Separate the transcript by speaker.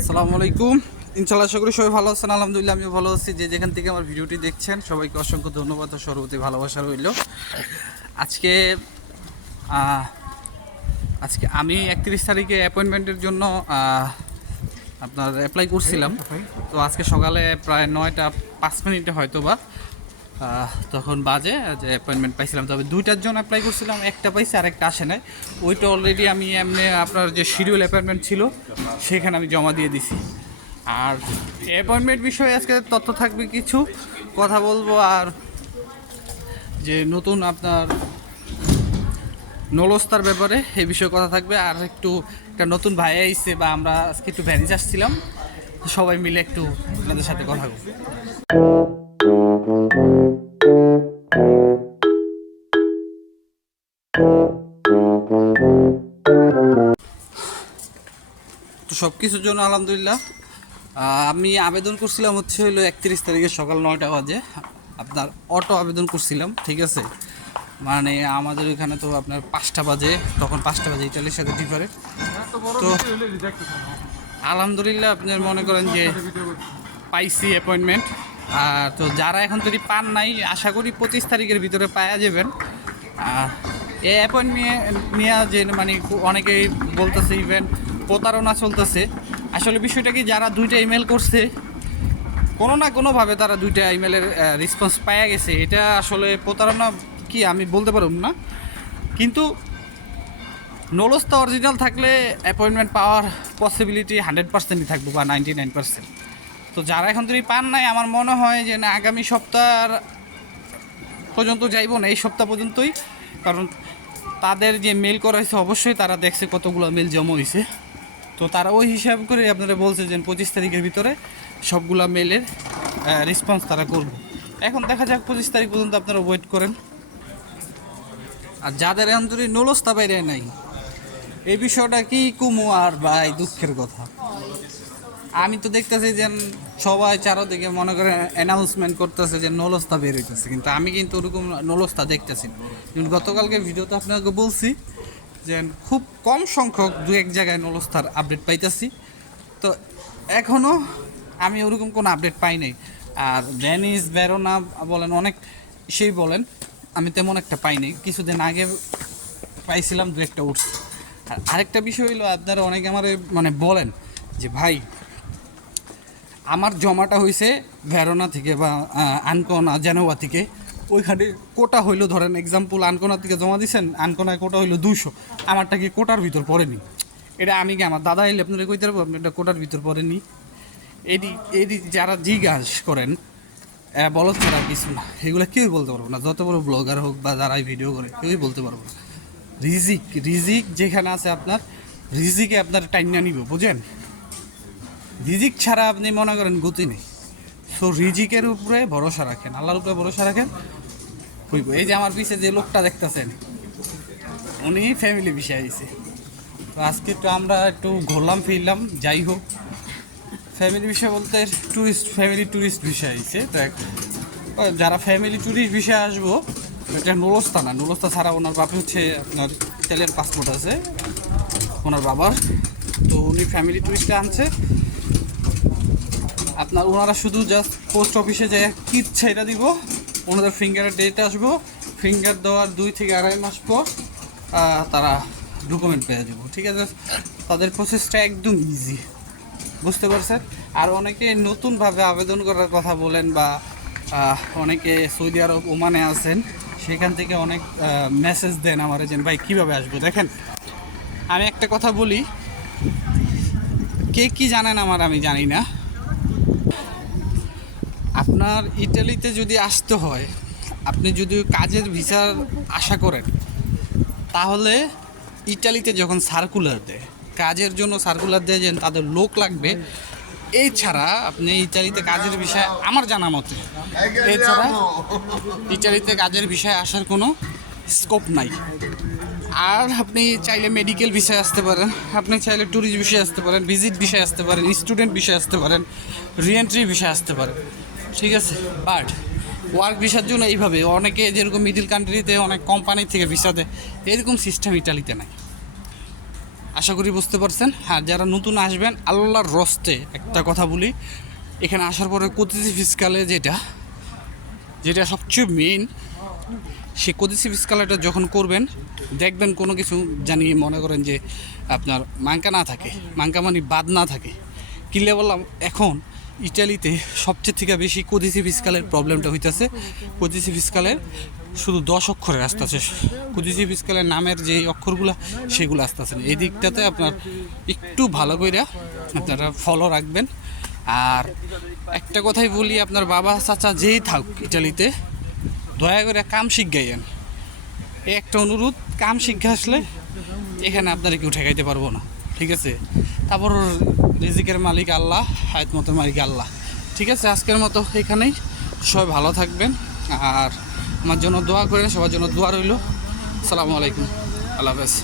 Speaker 1: আসসালামু আলাইকুম। ইনশাল্লাহ আশা করি সবাই ভালো আছেন আলহামদুলিল্লাহ আমিও ভালো আছি। যে যেখান থেকে আমার ভিডিওটি দেখছেন সবাইকে অসংখ্য ধন্যবাদ ও সর্বতি ভালোবাসা রইল। আজকে আজকে আমি একত্রিশ তারিখে অ্যাপয়েন্টমেন্টের জন্য আপনার অ্যাপ্লাই করছিলাম। তো আজকে সকালে প্রায় নয়টা পাঁচ মিনিটে হয়তো বা তখন বাজে, যে অ্যাপয়েন্টমেন্ট পাইছিলাম। তবে দুইটার জন্য অ্যাপ্লাই করছিলাম, একটা পাইছি আর একটা আসে নাই। ওইটা অলরেডি আমি এমনি আপনার যে শিডিউল অ্যাপয়েন্টমেন্ট ছিল, সেখানে আমি জমা দিয়ে দিছি। আর অ্যাপয়েন্টমেন্ট বিষয়ে আজকে তথ্য থাকবে কিছু, কথা বলব আর যে নতুন আপনার নলস্তার ব্যাপারে এই বিষয়ে কথা থাকবে। আর একটু একটা নতুন ভাই আইছে বা আমরা আজকে একটু ভ্যানিস আসছিলাম, সবাই মিলে একটু আপনাদের সাথে কথা বলব। তো সব কিছুর জন্য আলহামদুলিল্লাহ। আমি আবেদন করছিলাম হচ্ছে হলো একত্রিশ তারিখে সকাল নয়টা বাজে। আপনার অটো আবেদন করছিলাম, ঠিক আছে? মানে আমাদের এখানে তো আপনার পাঁচটা বাজে, তখন পাঁচটা বাজে ইটালির সাথে ডিফারেন্ট তো আলহামদুলিল্লাহ আপনার মনে করেন যে পাইছি অ্যাপয়েন্টমেন্ট আর তো যারা এখন যদি পান নাই, আশা করি পঁচিশ তারিখের ভিতরে পাওয়া যাবেন। এই অ্যাপয়েন্টমেন্ট নেওয়া যে মানে অনেকেই বলতেছে ইভেন প্রতারণা চলতেছে। আসলে বিষয়টা কি, যারা দুইটা ইমেল করছে, কোনো না কোনোভাবে তারা দুইটা ইমেলের রেসপন্স পাওয়া গেছে। এটা আসলে প্রতারণা কি আমি বলতে পারব না। কিন্তু নলস্তা অরিজিনাল থাকলে অ্যাপয়েন্টমেন্ট পাওয়ার পসিবিলিটি হান্ড্রেড পার্সেন্টই থাকবে বা নাইনটি নাইন পার্সেন্ট তো যারা এখন যদি পান নাই, আমার মনে হয় যে না, আগামী সপ্তাহ পর্যন্ত যাইব না, এই সপ্তাহ পর্যন্তই। কারণ তাদের যে মেল করা হয়েছে, অবশ্যই তারা দেখছে কতগুলো মেল জমা হয়েছে তো তারা ওই হিসাব করে আপনারা বলছে যে পঁচিশ তারিখের ভিতরে সবগুলা মেলের রেসপন্স তারা করবে। এখন দেখা যাক পঁচিশ তারিখ পর্যন্ত আপনারা ওয়েট করেন। আর যাদের এখন যদি নলস্তা বাইরে নাই, এই বিষয়টা কি কুমু আর ভাই দুঃখের কথা? আমি তো দেখতেছি যে সবাই চারোদিকে মনে করে অ্যানাউন্সমেন্ট করতেছে যে, নলস্তা বের হইতেছে। কিন্তু আমি কিন্তু ওরকম নলস্তা দেখতেছি না। গতকালকে ভিডিওতে আপনাকে বলছি যে, খুব কম সংখ্যক দু এক জায়গায় নলস্তার আপডেট পাইতেছি। তো এখনও আমি ওরকম কোনো আপডেট পাই নাই। আর ড্যানিস, বেরোনা বলেন, অনেক সেই বলেন, আমি তেমন একটা পাইনি কিছুদিন আগে পাইছিলাম, দু একটা উঠছে। আর আরেকটা বিষয় হলো আপনারা অনেকে আমার মানে বলেন যে, ভাই আমার জমাটা হয়েছে ভেরোনা থেকে বা আনকোনা জেনোয়া থেকে। ওইখানে কোটা হইল, ধরেন এক্সাম্পল আনকোনা থেকে জমা দিচ্ছেন আনকোনায় কোটা হইল দুশো আমারটা কি কোটার ভিতর পড়েনি? এটা আমি কি আমার দাদা এলে আপনারা কইতে পারব? আপনি এটা কোটার ভিতর পড়েনি? এটি এটি যারা জিজ্ঞাস করেন বলো ছাড়া কিছু না। এগুলো কেউই বলতে পারব না। যত বড় ব্লগার হোক বা যারাই ভিডিও করে, কেউই বলতে পারব না। রিজিক রিজিক যেখানে আছে আপনার, রিজিকে আপনার টাইনা নিব, বুঝেন? রিজিক ছাড়া আপনি মনে করেন গতি নেই। সো রিজিকের উপরে ভরসা রাখেন, আল্লাহর উপরে ভরসা রাখেন। হইব। এই যে আমার পিছে যে লোকটা দেখতেছেন, উনি ফ্যামিলি বিষয় আইছে। তো আজকে একটু আমরা একটু ঘুরলাম, ফিরলাম, যাই হোক। ফ্যামিলি বিষয় বলতে ট্যুরিস্ট ফ্যামিলি ট্যুরিস্ট বিষয় আইছে। তো যারা ফ্যামিলি ট্যুরিস্ট বিষয়ে আসব, এটা নুলস্তা না। নুলস্তা ছাড়া ওনার বাপে হচ্ছে আপনার ইতালিয়ান পাসপোর্ট আছে, ওনার বাবার। তো উনি ফ্যামিলি ট্যুরিস্টে আনছে। আপনার ওনারা শুধু জাস্ট পোস্ট অফিসে যে কিট ছেড়ে দিব, ওনাদের ফিঙ্গারের ডেট আসব ফিঙ্গার দেওয়ার দুই থেকে আড়াই মাস পর তারা ডকুমেন্ট পেয়ে যাব, ঠিক আছে? তাদের প্রসেসটা একদম ইজি বুঝতে পারছেন? আর অনেকে নতুনভাবে আবেদন করার কথা বলেন বা অনেকে সৌদি আরব, ওমানে আছেন, সেখান থেকে অনেক মেসেজ দেন আমার যে ভাই, কীভাবে আসব? দেখেন, আমি একটা কথা বলি, কে কি জানেন আমার আমি জানি না আপনার ইটালিতে যদি আসতে হয়, আপনি যদি কাজের ভিসার আশা করেন, তাহলে ইটালিতে যখন সার্কুলার দেয়, কাজের জন্য সার্কুলার দেয় যে তাদের লোক লাগবে, এছাড়া আপনি ইটালিতে কাজের বিষয়ে আমার জানা মতে, এছাড়া ইটালিতে কাজের বিষয়ে আসার কোনো স্কোপ নাই। আর আপনি চাইলে মেডিকেল বিষয়ে আসতে পারেন, আপনি চাইলে ট্যুরিস্ট বিষয়ে আসতে পারেন ভিজিট বিষয়ে আসতে পারেন স্টুডেন্ট বিষয়ে আসতে পারেন রিএন্ট্রি বিষয়ে আসতে পারেন। ঠিক আছে বাট ওয়ার্ক ভিসার জন্য এইভাবে অনেকে যেরকম মিডিল কান্ট্রিতে অনেক কোম্পানি থেকে ভিসা দেয়, এরকম সিস্টেম ইটালিতে নাই। আশা করি বুঝতে পারছেন। হ্যাঁ যারা নতুন আসবেন, আল্লাহর রস্তে একটা কথা বলি, এখানে আসার পরে কতিসি ফিসকালে যেটা যেটা সবচেয়ে মেইন সে কদিসি ফিসকালাটা যখন করবেন, দেখবেন কোনো কিছু জানি মনে করেন যে আপনার মাঙ্কা না থাকে মাঙ্কা মানে বাদ না থাকে। কিনলে বললাম এখন ইটালিতে সবচেয়ে থেকে বেশি কদিসি ফিসকালের প্রবলেমটা হইতেছে। কদিসি ফিসকালের শুধু দশ অক্ষরের আসতেছে। কদিসি ফিসকালের নামের যে অক্ষরগুলো, সেগুলো আসতেছে এই দিকটাতে আপনার একটু ভালো করে আপনারা ফলো রাখবেন। আর একটা কথাই বলি, আপনার বাবা চাচা যেই থাক ইটালিতে, দয়া করে কাম শিখাইয়েন এই একটা অনুরোধ, কাম শিক্ষা আসলে এখানে আপনারা কেউ ঠেকাইতে পারব না। ঠিক আছে? তারপর রিজিকের মালিক আল্লাহ হায়াত মতের মালিক আল্লাহ। ঠিক আছে? আজকের মতো এখানেই। সবাই ভালো থাকবেন। আর আমার জন্য দোয়া করেন, সবার জন্য দোয়া রইল। সালামু আলাইকুম। আল্লাহ হাফেজ।